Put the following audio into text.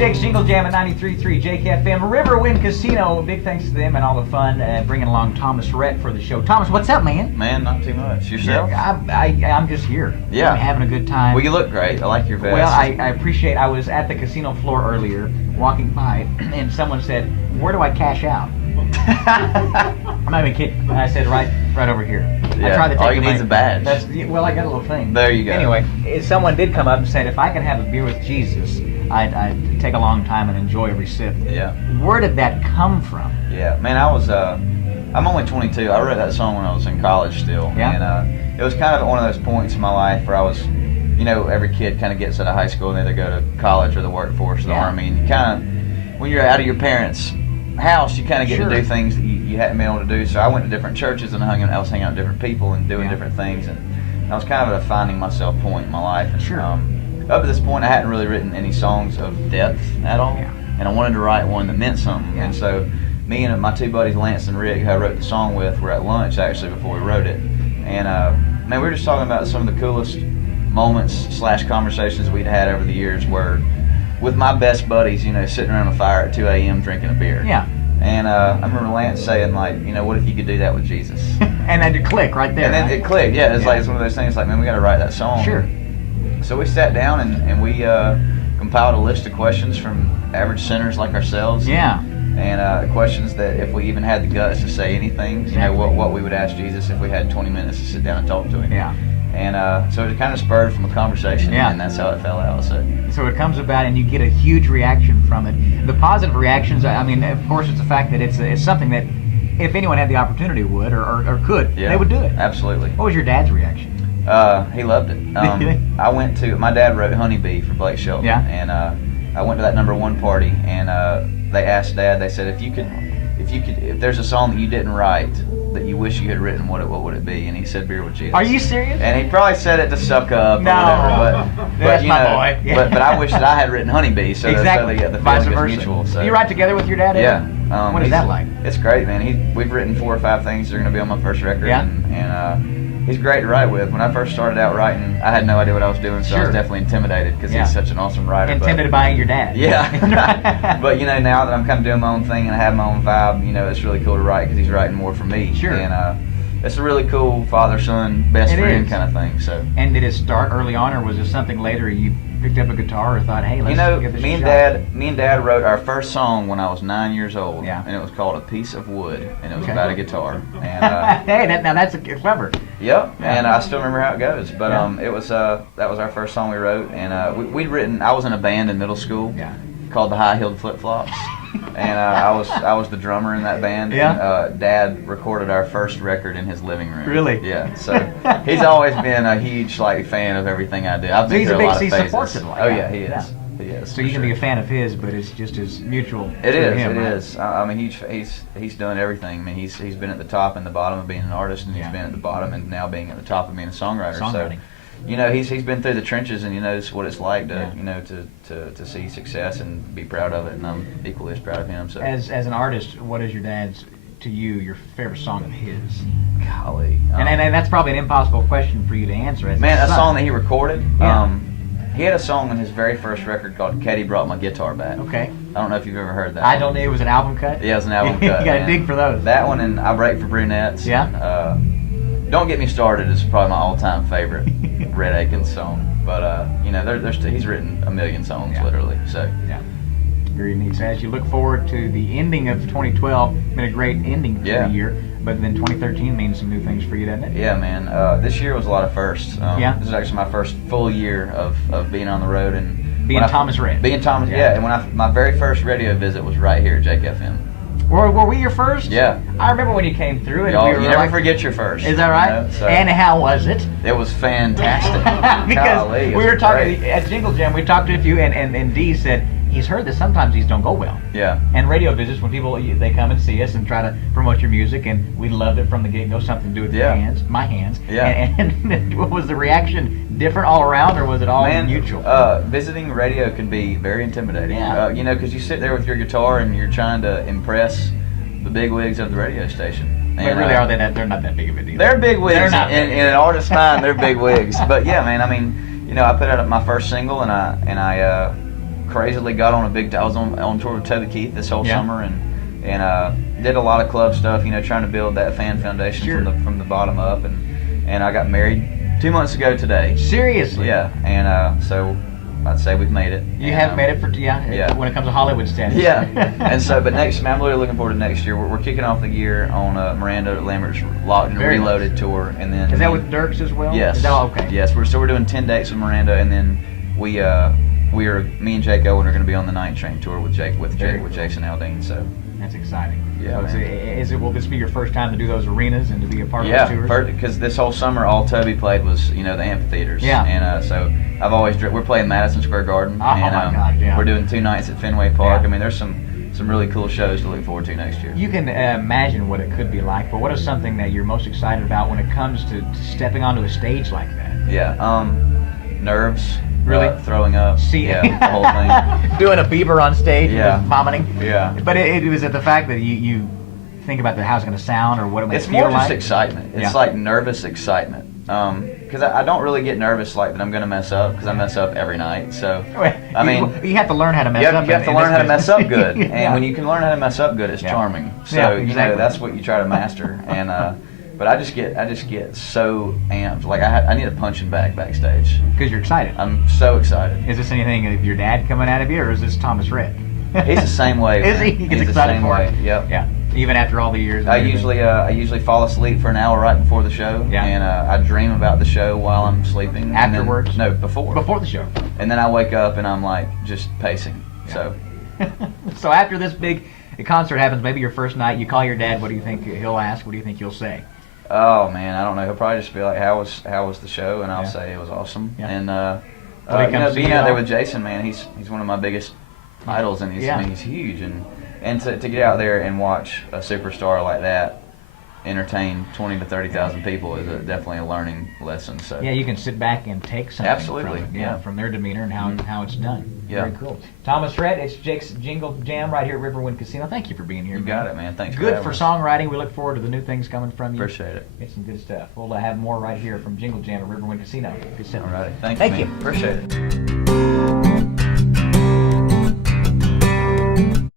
Jake's Jingle Jam at 93.3 Jake FM. Riverwind Casino, big thanks to them and all the fun bringing along Thomas Rhett for the show. Thomas, what's up, man? Man, not too much. Yourself? I'm just here. Yeah. I'm having a good time. Well, you look great. I like your vest. Well, I appreciate. I was at the casino floor earlier, walking by, and someone said, "Where do I cash out?" I'm not even kidding. I said, right over here. Yeah. I tried to take all you the need is a badge. Well, I got a little thing. There you go. Anyway, someone did come up and said, if I could have a beer with Jesus, I'd take a long time and enjoy every sip. Yeah. Where did that come from? Yeah, man, I'm only 22. I wrote that song when I was in college still. Yeah. And it was kind of one of those points in my life where I was, every kid kind of gets out of high school and either go to college or the workforce or the Army. And you kind of, when you're out of your parents' house, you kind of get to do things that you hadn't been able to do. So I went to different churches and I was hanging out with different people and doing different things. And I was kind of at a finding myself point in my life. And, up to this point, I hadn't really written any songs of depth at all. Yeah. And I wanted to write one that meant something. Yeah. And so me and my two buddies, Lance and Rick, who I wrote the song with, were at lunch actually before we wrote it. And man, we were just talking about some of the coolest moments / conversations we'd had over the years where, with my best buddies, sitting around a fire at 2 a.m. drinking a beer. Yeah. And I remember Lance saying, like, what if you could do that with Jesus? And then it clicked right there. And then it clicked, yeah. It's like, it's one of those things like, man, we got to write that song. Sure. So we sat down and we compiled a list of questions from average sinners like ourselves. Yeah. And questions that if we even had the guts to say anything, what we would ask Jesus if we had 20 minutes to sit down and talk to him. Yeah. And so it kind of spurred from a conversation, and that's how it fell out. So it comes about, and you get a huge reaction from it. The positive reactions, I mean, of course, it's the fact that it's something that if anyone had the opportunity would or could, they would do it. Absolutely. What was your dad's reaction? He loved it. My dad wrote Honeybee for Blake Shelton. Yeah. And I went to that #1 party, and they asked Dad, they said, if there's a song that you didn't write that you wish you had written, what would it be? And he said Beer with Jesus. Are you serious? And he probably said it to suck up or whatever, but that's my boy. Yeah. But I wish that I had written Honeybee, so exactly. the Vice feeling versa. is mutual. So. Do you write together with your dad? Yeah. What is that like? It's great, man. We've written 4 or 5 things that are going to be on my first record. Yeah. And he's great to write with. When I first started out writing, I had no idea what I was doing, so I was definitely intimidated because he's such an awesome writer. Intimidated by your dad. Yeah. But now that I'm kind of doing my own thing and I have my own vibe, it's really cool to write because he's writing more for me. Sure. And it's a really cool father-son, best friend kind of thing. So. And did it start early on, or was it something later you picked up a guitar or thought, hey, let's give this a shot? Me and Dad wrote our first song when I was 9 years old. Yeah. And it was called A Piece of Wood, and it was about a guitar. And hey, now that's clever. Yep. Yeah. And I still remember how it goes. But it was that was our first song we wrote, and we'd written. I was in a band in middle school. Yeah. Called the High Heeled Flip Flops. And I was the drummer in that band. Yeah. And, Dad recorded our first record in his living room. Really? Yeah. So he's always been a huge fan of everything I do. I've been through a lot of phases. Supports it. Oh yeah, he is. Yeah. He is. So you can be a fan of his, but it's just as mutual. It is. Him, it right? is. I mean, he's done everything. I mean, he's been at the top and the bottom of being an artist, and he's been at the bottom and now being at the top of being a songwriter. So, he's been through the trenches and he knows what it's like to to see success and be proud of it, and I'm equally as proud of him. So as an artist, what is your dad's, to you, your favorite song of his? Golly. And that's probably an impossible question for you to answer. A song that he recorded. Yeah. He had a song on his very first record called Katie Brought My Guitar Back. Okay. I don't know if you've ever heard that. I don't know. It was an album cut? Yeah, it was an album cut. You gotta dig for those. That one and I Break for Brunettes. Yeah. Don't Get Me Started is probably my all-time favorite Rhett Akins song. But, he's written a million songs, literally. So. Yeah. Very neat. So as you look forward to the ending of 2012, it's been a great ending for the year. But then 2013 means some new things for you, doesn't it? Yeah, man. This year was a lot of firsts. This is actually my first full year of being on the road and being Thomas Rhett. Being Thomas, And my very first radio visit was right here at Jake FM. Were we your first? Yeah. I remember when you came through and you never forget your first. Is that right? So. And how was it? It was fantastic. Because Golly, we were talking at Jingle Jam. We talked to a few, and Dee said he's heard that sometimes these don't go well. Yeah. And radio visits, when people they come and see us and try to promote your music, and we loved it from the get-go. Something to do with your hands, my hands. Yeah. And what was the reaction? Different all around, or was it all mutual? Visiting radio can be very intimidating. Yeah. Because you sit there with your guitar and you're trying to impress the bigwigs of the radio station. But really, are they that? They're not that big of a deal. They're bigwigs. In an artist's mind, they're bigwigs. But yeah, man. I mean, I put out my first single and I crazily got on a big. I was on tour with Toby Keith this whole Yeah. summer and did a lot of club stuff. You know, trying to build that fan foundation Sure. from the bottom up. And I got married 2 months ago today. Seriously? Yeah, and so I'd say we've made it. You And, have made it for yeah. when it comes to Hollywood status. Yeah, and so, but next, I'm really looking forward to next year. We're kicking off the year on Miranda Lambert's Locked and Very Reloaded tour, and then Is that with Dirks as well? Yes. Is that, okay. Yes, we're doing 10 dates with Miranda, and then me and Jake Owen are going to be on the Night Train tour with Very cool. Jason Aldean. So That's exciting. Yeah, So will this be your first time to do those arenas and to be a part of those tours? Yeah, because this whole summer all Toby played was the amphitheaters. Yeah. And so I've always we're playing Madison Square Garden. Oh, and, my God, yeah. We're doing 2 nights at Fenway Park. Yeah. I mean, there's some really cool shows to look forward to next year. You can imagine what it could be like, but what is something that you're most excited about when it comes to stepping onto a stage like that? Yeah. Nerves. Really? Throwing up. See, Yeah, the whole thing. Doing a Bieber on stage, Yeah. and vomiting. Yeah. But it was at the fact that you think about how it's going to sound or what it might It's feel more like. just excitement. It's Yeah. like nervous excitement. Because I don't really get nervous like that I'm going to mess up, because I mess up every night. So, I mean, you have to learn how to mess up. you have to learn how to mess up good. Yeah. And when you can learn how to mess up good, it's Yeah. charming. So, Yeah, exactly. that's what you try to master. And but I just get so amped. Like I need a punching bag backstage. Because you're excited. I'm so excited. Is this anything of your dad coming out of you, or is this Thomas Rhett? He's the same way. Is he? man. He gets He's excited the same for way. it? Yep. Yeah. Even after all the years. and I everything? usually fall asleep for an hour right before the show, Yeah. and I dream about the show while I'm sleeping. and then- Afterwards? No, before. Before the show. And then I wake up and I'm like just pacing. So So after this big concert happens, maybe your first night, you call your dad. What do you think he'll ask? What do you think you'll say? oh man, I don't know. He'll probably just be like, "How was the show?" And I'll Yeah. say it was awesome. Yeah. And Well, he comes to being you out there now. with Jason, man, he's one of my biggest idols, and Yeah. he's huge. And to get out there and watch a superstar like that entertain 20 to 30,000 people is definitely a learning lesson. So Yeah, you can sit back and take something Absolutely, from, yeah. from their demeanor and how it's done. Yeah. Very cool. Thomas Rhett, it's Jake's Jingle Jam right here at Riverwind Casino. Thank you for being here. you got it, man. Thanks. Good having for us. songwriting. We look forward to the new things coming from you. Appreciate it. Get some good stuff. We'll have more right here from Jingle Jam at Riverwind Casino. Good stuff. All right. Thank Thank you. you. Man. Appreciate it.